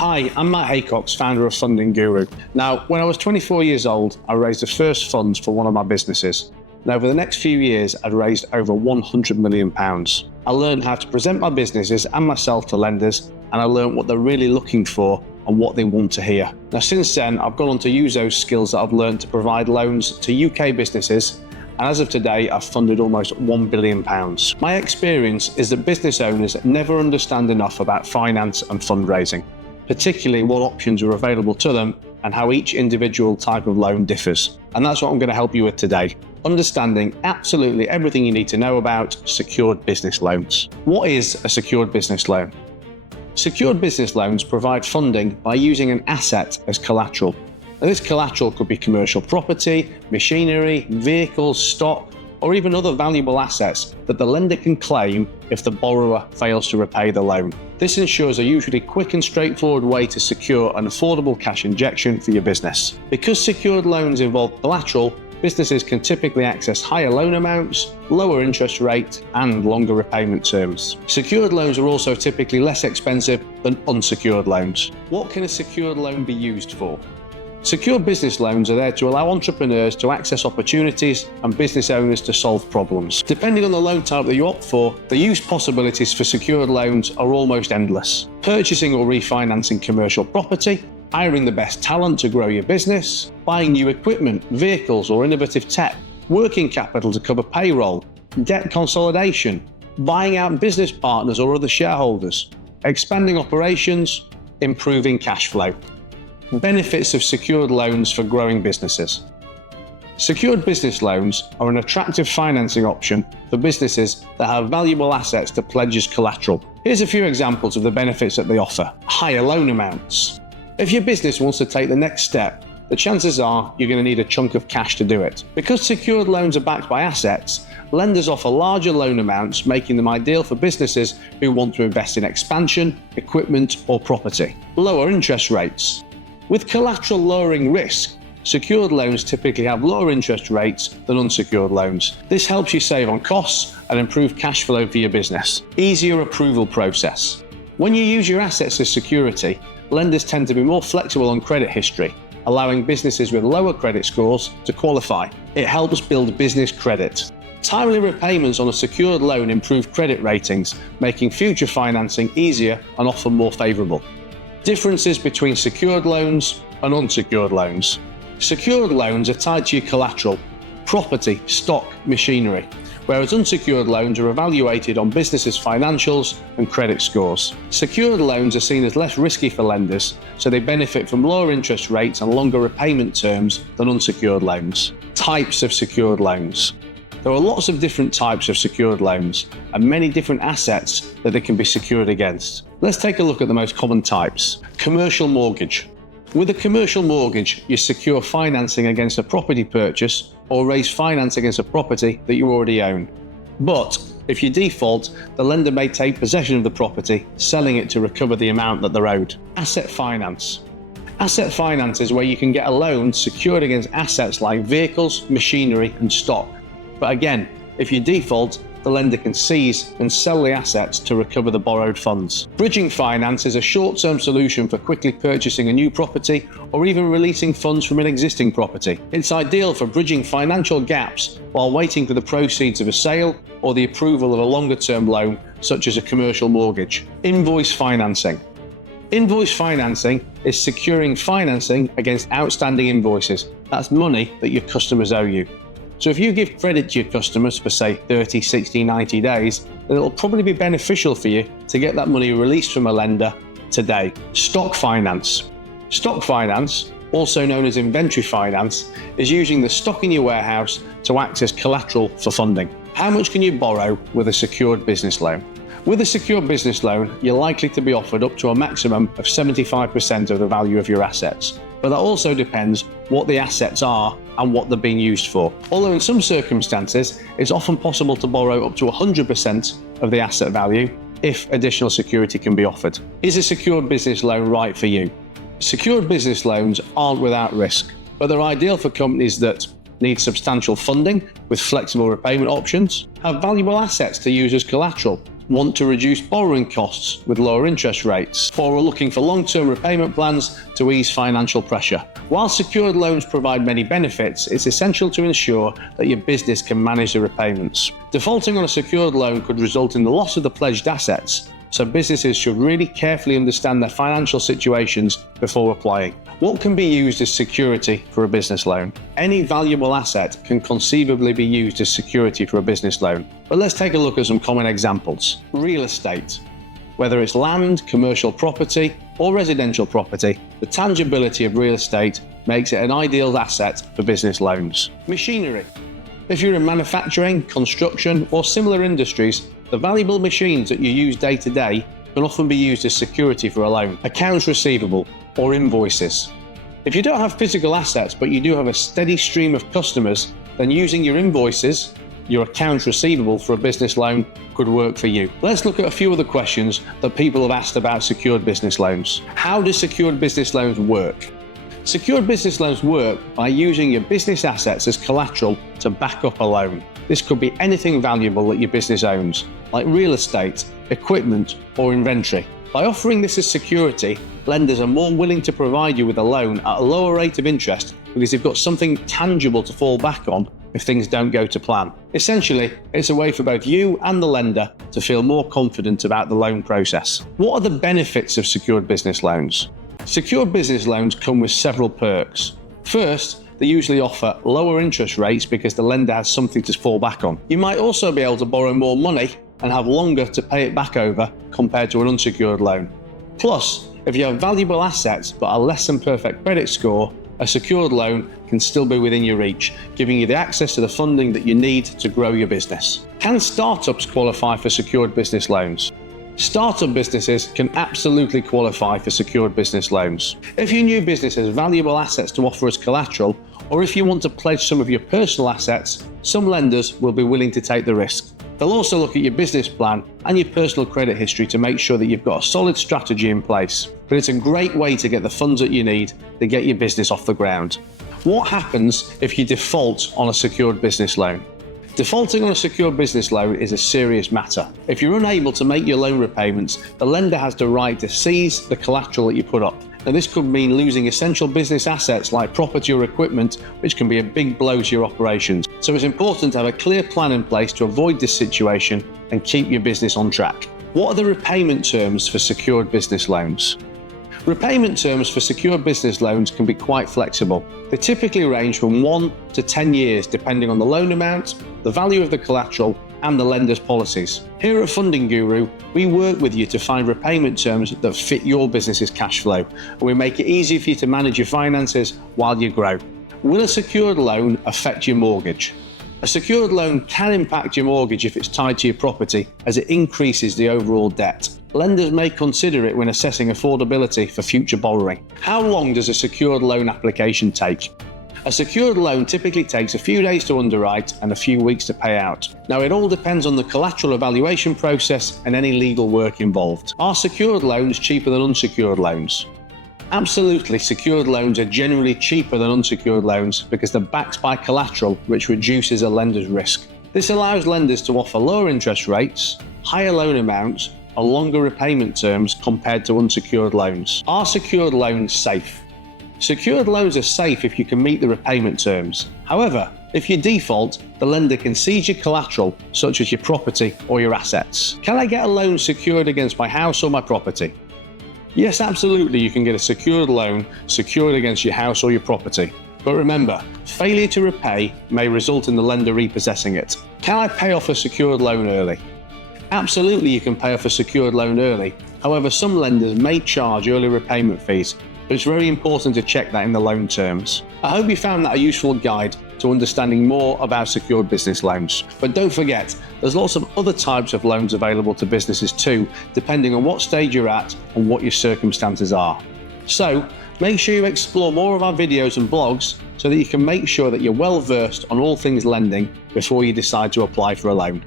Hi, I'm Matt Haycox, founder of Funding Guru. Now, when I was 24 years old, I raised the first funds for one of my businesses. And over the next few years, I'd raised over £100 million. I learned how to present my businesses and myself to lenders, and I learned what they're really looking for and what they want to hear. Now, since then, I've gone on to use those skills that I've learned to provide loans to UK businesses, and as of today, I've funded almost £1 billion. My experience is that business owners never understand enough about finance and fundraising, particularly what options are available to them and how each individual type of loan differs. And that's what I'm going to help you with today, understanding absolutely everything you need to know about secured business loans. What is a secured business loan? Secured business loans provide funding by using an asset as collateral. Now, this collateral could be commercial property, machinery, vehicles, stock, or even other valuable assets that the lender can claim if the borrower fails to repay the loan. This ensures a usually quick and straightforward way to secure an affordable cash injection for your business. Because secured loans involve collateral, businesses can typically access higher loan amounts, lower interest rate, and longer repayment terms. Secured loans are also typically less expensive than unsecured loans. What can a secured loan be used for? Secured business loans are there to allow entrepreneurs to access opportunities and business owners to solve problems. Depending on the loan type that you opt for, the use possibilities for secured loans are almost endless. Purchasing or refinancing commercial property, hiring the best talent to grow your business, buying new equipment, vehicles or innovative tech, working capital to cover payroll, debt consolidation, buying out business partners or other shareholders, expanding operations, improving cash flow. Benefits of secured loans for growing businesses. Secured business loans are an attractive financing option for businesses that have valuable assets to pledge as collateral. Here's a few examples of the benefits that they offer. Higher loan amounts. If your business wants to take the next step, the chances are you're going to need a chunk of cash to do it. Because secured loans are backed by assets, lenders offer larger loan amounts, making them ideal for businesses who want to invest in expansion, equipment, or property. Lower interest rates. With collateral lowering risk, secured loans typically have lower interest rates than unsecured loans. This helps you save on costs and improve cash flow for your business. Easier approval process. When you use your assets as security, lenders tend to be more flexible on credit history, allowing businesses with lower credit scores to qualify. It helps build business credit. Timely repayments on a secured loan improve credit ratings, making future financing easier and often more favourable. Differences between secured loans and unsecured loans. Secured loans are tied to your collateral, property, stock, machinery, whereas unsecured loans are evaluated on businesses' financials and credit scores. Secured loans are seen as less risky for lenders, so they benefit from lower interest rates and longer repayment terms than unsecured loans. Types of secured loans. There are lots of different types of secured loans and many different assets that they can be secured against. Let's take a look at the most common types. Commercial mortgage. With a commercial mortgage, you secure financing against a property purchase or raise finance against a property that you already own. But if you default, the lender may take possession of the property, selling it to recover the amount that they're owed. Asset finance. Asset finance is where you can get a loan secured against assets like vehicles, machinery, and stock. But again, if you default, the lender can seize and sell the assets to recover the borrowed funds. Bridging finance is a short-term solution for quickly purchasing a new property or even releasing funds from an existing property. It's ideal for bridging financial gaps while waiting for the proceeds of a sale or the approval of a longer-term loan, such as a commercial mortgage. Invoice financing. Invoice financing is securing financing against outstanding invoices. That's money that your customers owe you. So if you give credit to your customers for say 30, 60, 90 days, then it'll probably be beneficial for you to get that money released from a lender today. Stock finance. Stock finance, also known as inventory finance, is using the stock in your warehouse to act as collateral for funding. How much can you borrow with a secured business loan? With a secured business loan, you're likely to be offered up to a maximum of 75% of the value of your assets. But that also depends what the assets are and what they're being used for. Although in some circumstances, it's often possible to borrow up to 100% of the asset value if additional security can be offered. Is a secured business loan right for you? Secured business loans aren't without risk, but they're ideal for companies that need substantial funding with flexible repayment options, have valuable assets to use as collateral, want to reduce borrowing costs with lower interest rates, or are looking for long-term repayment plans to ease financial pressure. While secured loans provide many benefits, it's essential to ensure that your business can manage the repayments. Defaulting on a secured loan could result in the loss of the pledged assets, so businesses should really carefully understand their financial situations before applying. What can be used as security for a business loan? Any valuable asset can conceivably be used as security for a business loan. But let's take a look at some common examples. Real estate. Whether it's land, commercial property, or residential property, the tangibility of real estate makes it an ideal asset for business loans. Machinery. If you're in manufacturing, construction, or similar industries, the valuable machines that you use day to day can often be used as security for a loan. Accounts receivable or invoices. If you don't have physical assets but you do have a steady stream of customers, then using your invoices, your accounts receivable for a business loan could work for you. Let's look at a few of the questions that people have asked about secured business loans. How do secured business loans work? Secured business loans work by using your business assets as collateral to back up a loan. This could be anything valuable that your business owns, like real estate, equipment, or inventory. By offering this as security, lenders are more willing to provide you with a loan at a lower rate of interest because they've got something tangible to fall back on if things don't go to plan. Essentially, it's a way for both you and the lender to feel more confident about the loan process. What are the benefits of secured business loans? Secured business loans come with several perks. First, they usually offer lower interest rates because the lender has something to fall back on. You might also be able to borrow more money and have longer to pay it back over compared to an unsecured loan. Plus, if you have valuable assets but a less than perfect credit score, a secured loan can still be within your reach, giving you the access to the funding that you need to grow your business. Can startups qualify for secured business loans? Startup businesses can absolutely qualify for secured business loans. If your new business has valuable assets to offer as collateral, or if you want to pledge some of your personal assets, some lenders will be willing to take the risk. They'll also look at your business plan and your personal credit history to make sure that you've got a solid strategy in place. But it's a great way to get the funds that you need to get your business off the ground. What happens if you default on a secured business loan? Defaulting on a secured business loan is a serious matter. If you're unable to make your loan repayments, the lender has the right to seize the collateral that you put up. Now, this could mean losing essential business assets like property or equipment, which can be a big blow to your operations. So it's important to have a clear plan in place to avoid this situation and keep your business on track. What are the repayment terms for secured business loans? Repayment terms for secured business loans can be quite flexible. They typically range from 1 to 10 years depending on the loan amount, the value of the collateral, and the lender's policies. Here at Funding Guru, we work with you to find repayment terms that fit your business's cash flow, and we make it easy for you to manage your finances while you grow. Will a secured loan affect your mortgage? A secured loan can impact your mortgage if it's tied to your property, as it increases the overall debt. Lenders may consider it when assessing affordability for future borrowing. How long does a secured loan application take? A secured loan typically takes a few days to underwrite and a few weeks to pay out. Now, it all depends on the collateral evaluation process and any legal work involved. Are secured loans cheaper than unsecured loans? Absolutely, secured loans are generally cheaper than unsecured loans because they're backed by collateral, which reduces a lender's risk. This allows lenders to offer lower interest rates, higher loan amounts, and longer repayment terms compared to unsecured loans. Are secured loans safe? Secured loans are safe if you can meet the repayment terms. However, if you default, the lender can seize your collateral, such as your property or your assets. Can I get a loan secured against my house or my property? Yes, absolutely, you can get a secured loan secured against your house or your property. But remember, failure to repay may result in the lender repossessing it. Can I pay off a secured loan early? Absolutely, you can pay off a secured loan early. However, some lenders may charge early repayment fees, but it's very important to check that in the loan terms. I hope you found that a useful guide to understanding more about secured business loans. But don't forget, there's lots of other types of loans available to businesses too, depending on what stage you're at and what your circumstances are. So, make sure you explore more of our videos and blogs so that you can make sure that you're well versed on all things lending before you decide to apply for a loan.